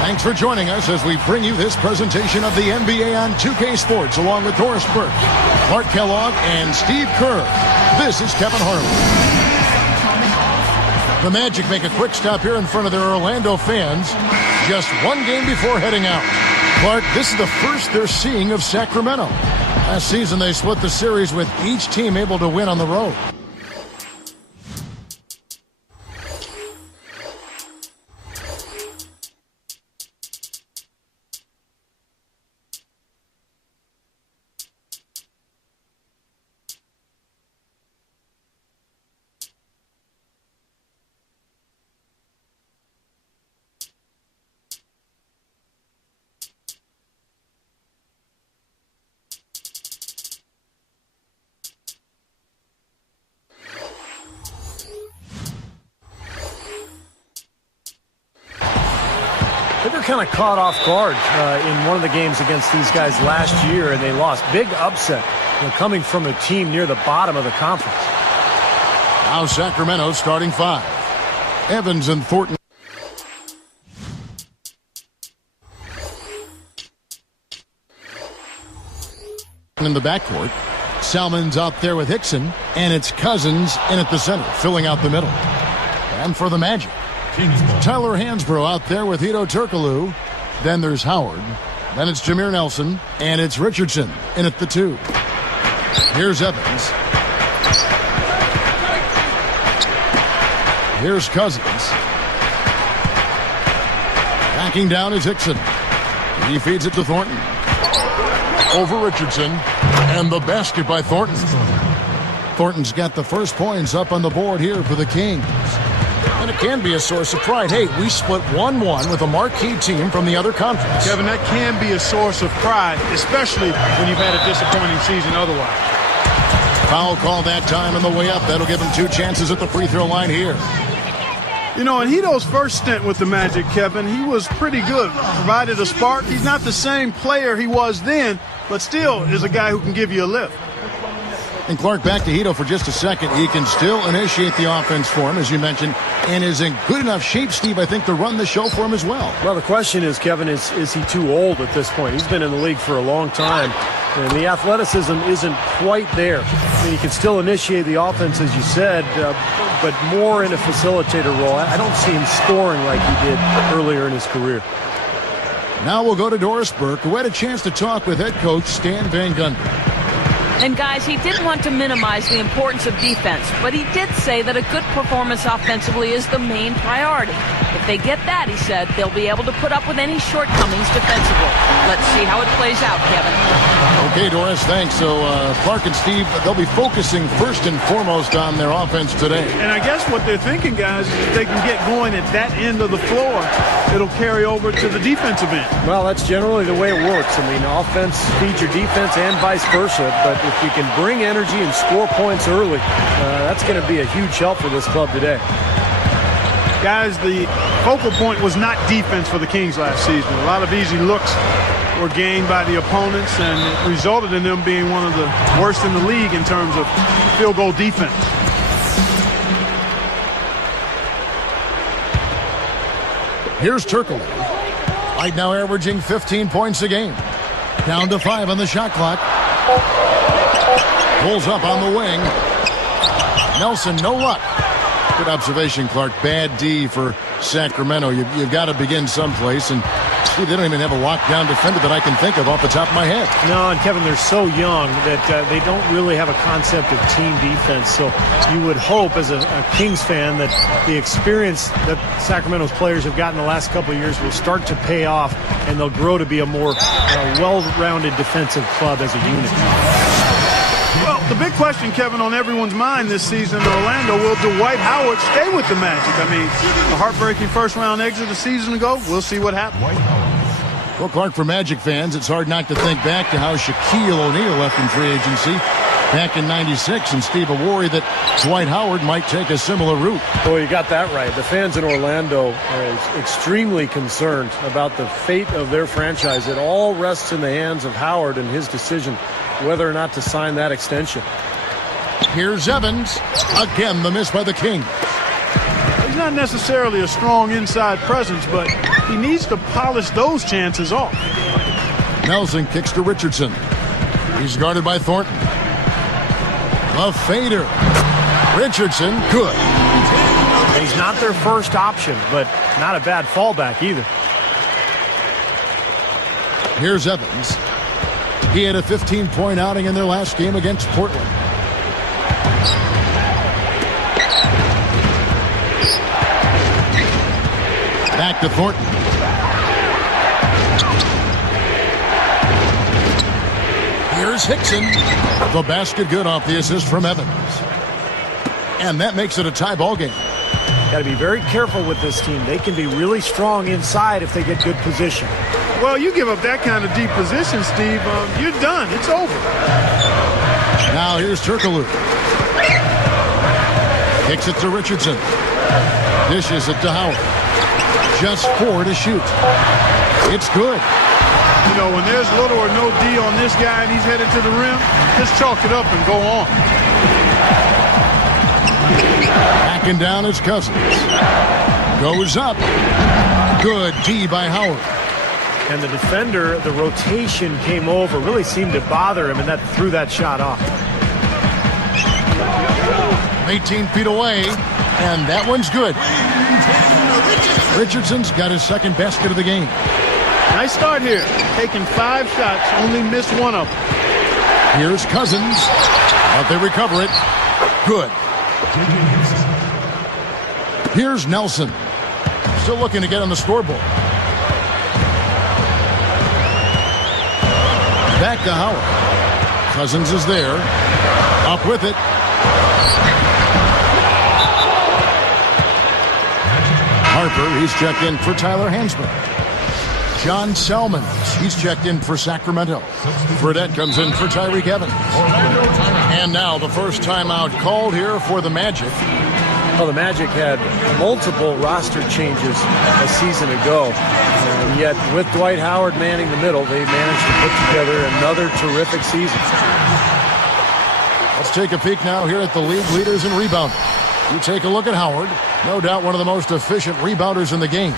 Thanks for joining us as we bring you this presentation of the NBA on 2K Sports, along with Doris Burke, Clark Kellogg, and Steve Kerr. This is Kevin Harlan. The Magic make a quick stop here in front of their Orlando fans, just one game before heading out. Clark, this is the first they're seeing of Sacramento. Last season, they split the series with each team able to win on the road. They were kind of caught off guard in one of the games against these guys last year, and they lost. Big upset, coming from a team near the bottom of the conference. Now Sacramento starting five. Evans and Thornton. In the backcourt, Salmon's out there with Hickson, and it's Cousins in at the center, filling out the middle. And for the Magic, Tyler Hansbrough out there with Hedo Turkoglu. Then there's Howard. Then it's Jameer Nelson. And it's Richardson in at the two. Here's Evans. Here's Cousins. Backing down is Hickson. He feeds it to Thornton. Over Richardson. And the basket by Thornton. Thornton's got the first points up on the board here for the Kings. And it can be a source of pride. Hey, we split 1-1 with a marquee team from the other conference. Kevin, that can be a source of pride, especially when you've had a disappointing season otherwise. Foul call that time on the way up. That'll give him two chances at the free throw line here. You know, in Hedo's first stint with the Magic, Kevin, he was pretty good. Provided a spark. He's not the same player he was then, but still is a guy who can give you a lift. And Clark, back to Hedo for just a second. He can still initiate the offense for him, as you mentioned, and is in good enough shape, Steve, I think, to run the show for him as well. Well, the question is, Kevin, is he too old at this point? He's been in the league for a long time, and the athleticism isn't quite there. I mean, he can still initiate the offense, as you said, but more in a facilitator role. I don't see him scoring like he did earlier in his career. Now we'll go to Doris Burke, who had a chance to talk with head coach Stan Van Gundy. And, guys, he didn't want to minimize the importance of defense, but he did say that a good performance offensively is the main priority. If they get that, he said, they'll be able to put up with any shortcomings defensively. Let's see how it plays out, Kevin. Okay, Doris, thanks. So, Clark and Steve, they'll be focusing first and foremost on their offense today. And I guess what they're thinking, guys, is if they can get going at that end of the floor, it'll carry over to the defensive end. Well, that's generally the way it works. I mean, offense feeds your defense and vice versa, but if you can bring energy and score points early, that's going to be a huge help for this club today. Guys, the focal point was not defense for the Kings last season. A lot of easy looks were gained by the opponents, and it resulted in them being one of the worst in the league in terms of field goal defense. Here's Turkoglu. Right now averaging 15 points a game. Down to 5 on the shot clock. Pulls up on the wing. Nelson, no luck. Good observation, Clark. Bad D for Sacramento. You've got to begin someplace, and see, they don't even have a lockdown defender that I can think of off the top of my head. No, and Kevin, they're so young that they don't really have a concept of team defense. So you would hope, as a Kings fan, that the experience that Sacramento's players have gotten the last couple of years will start to pay off, and they'll grow to be a more well-rounded defensive club as a unit. Well, the big question, Kevin, on everyone's mind this season in Orlando, will Dwight Howard stay with the Magic? I mean, a heartbreaking first-round exit a season ago. We'll see what happens. Well, Clark, for Magic fans, it's hard not to think back to how Shaquille O'Neal left in free agency back in '96, and Steve, a worry that Dwight Howard might take a similar route. Well, you got that right. The fans in Orlando are extremely concerned about the fate of their franchise. It all rests in the hands of Howard and his decision whether or not to sign that extension. Here's Evans. Again, the miss by the Kings. he's not necessarily a strong inside presence, but he needs to polish those chances off. Nelson kicks to Richardson. He's guarded by Thornton. A fader. Richardson, good. He's not their first option, but not a bad fallback either. Here's Evans. He had a 15-point outing in their last game against Portland. Back to Thornton. Here's Hickson. The basket good off the assist from Evans. And that makes it a tie ball game. Got to be very careful with this team. They can be really strong inside if they get good position. Well, you give up that kind of deep position, Steve, you're done. It's over. Now here's Turkoglu. Kicks it to Richardson. Dishes it to Howard. Just 4 to shoot. It's good. You know, when there's little or no D on this guy and he's headed to the rim, just chalk it up and go on. Backing down is Cousins. Goes up. Good D by Howard. And the defender, the rotation came over, really seemed to bother him, and that threw that shot off. 18 feet away, and that one's good. Richardson's got his second basket of the game. Nice start here. Taking 5 shots, only missed 1 of them. Here's Cousins, but they recover it. Good. Here's Nelson. Still looking to get on the scoreboard. Back to Howard. Cousins is there. Up with it. Harper, he's checked in for Tyler Hansbrough. John Salmons, he's checked in for Sacramento. Fredette comes in for Tyreek Evans. And now the first timeout called here for the Magic. Well, the Magic had multiple roster changes a season ago. And yet, with Dwight Howard manning the middle, they managed to put together another terrific season. Let's take a peek now here at the league leaders in rebounding. You take a look at Howard. No doubt one of the most efficient rebounders in the game.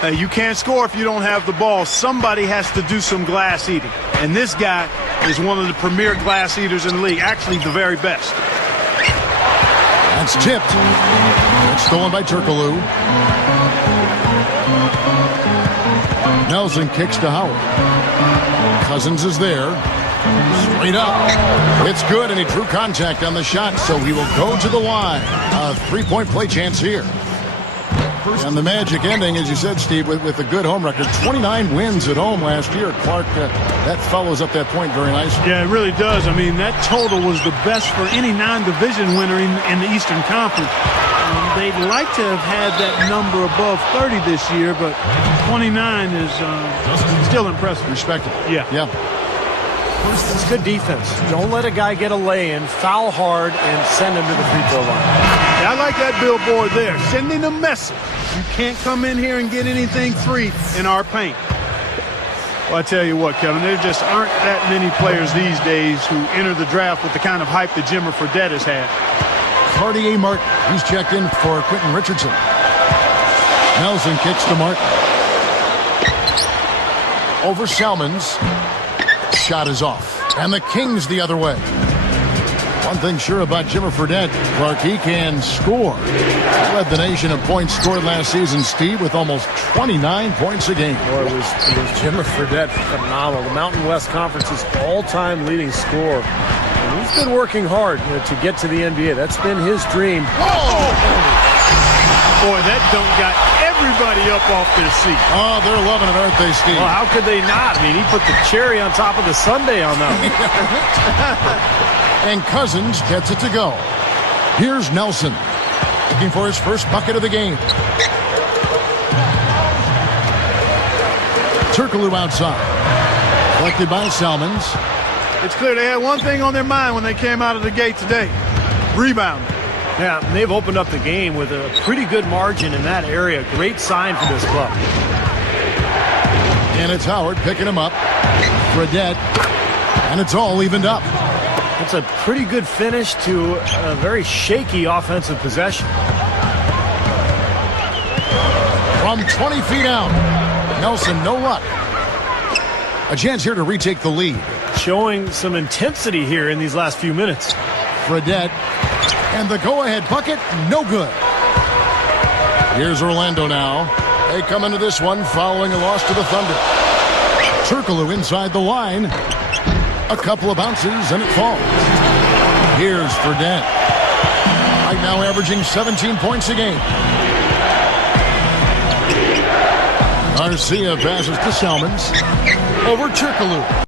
Hey, you can't score if you don't have the ball. Somebody has to do some glass eating. And this guy is one of the premier glass eaters in the league. Actually, the very best. That's tipped. It's stolen by Turkoglu. Nelson kicks to Howard. Cousins is there. Straight up. It's good, and he drew contact on the shot, so he will go to the line. A 3-point play chance here. And the Magic ending, as you said, Steve, with a good home record. 29 wins at home last year. Clark, that follows up that point very nicely. Yeah, it really does. I mean, that total was the best for any non-division winner in the Eastern Conference. They'd like to have had that number above 30 this year, but 29 is still impressive. Respectable. Yeah. It's good defense. Don't let a guy get a lay-in, foul hard, and send him to the free throw line. Yeah, I like that billboard there, sending a message. You can't come in here and get anything free in our paint. Well, I tell you what, Kevin, there just aren't that many players these days who enter the draft with the kind of hype that Jimmer Fredette has had. Cartier Martin, he's checked in for Quentin Richardson. Nelson kicks to Martin. Over Salmons. Shot is off. And the Kings the other way. One thing sure about Jimmer Fredette, Clark, he can score. He led the nation in points scored last season, Steve, with almost 29 points a game. Boy, it was Jimmer Fredette phenomenal. The Mountain West Conference's all-time leading scorer. And he's been working hard to get to the NBA. That's been his dream. Whoa! Boy, that dunk got everybody up off their seat. Oh, they're loving it, aren't they, Steve? Well, how could they not? I mean, he put the cherry on top of the sundae on that one. And Cousins gets it to go. Here's Nelson, looking for his first bucket of the game. Turkoglu outside. Collected by Salmons. It's clear they had one thing on their mind when they came out of the gate today. Rebound. Yeah, they've opened up the game with a pretty good margin in that area. Great sign for this club. And it's Howard picking him up. Fredette. And it's all evened up. It's a pretty good finish to a very shaky offensive possession. from 20 feet out. Nelson, no luck. A chance here to retake the lead. Showing some intensity here in these last few minutes. Fredette. And the go-ahead bucket, no good. Here's Orlando now. They come into this one following a loss to the Thunder. Turkoglu inside the line. A couple of bounces and it falls. Here's Fredette. Right now averaging 17 points a game. Garcia passes to Salmons. Over Turkoglu.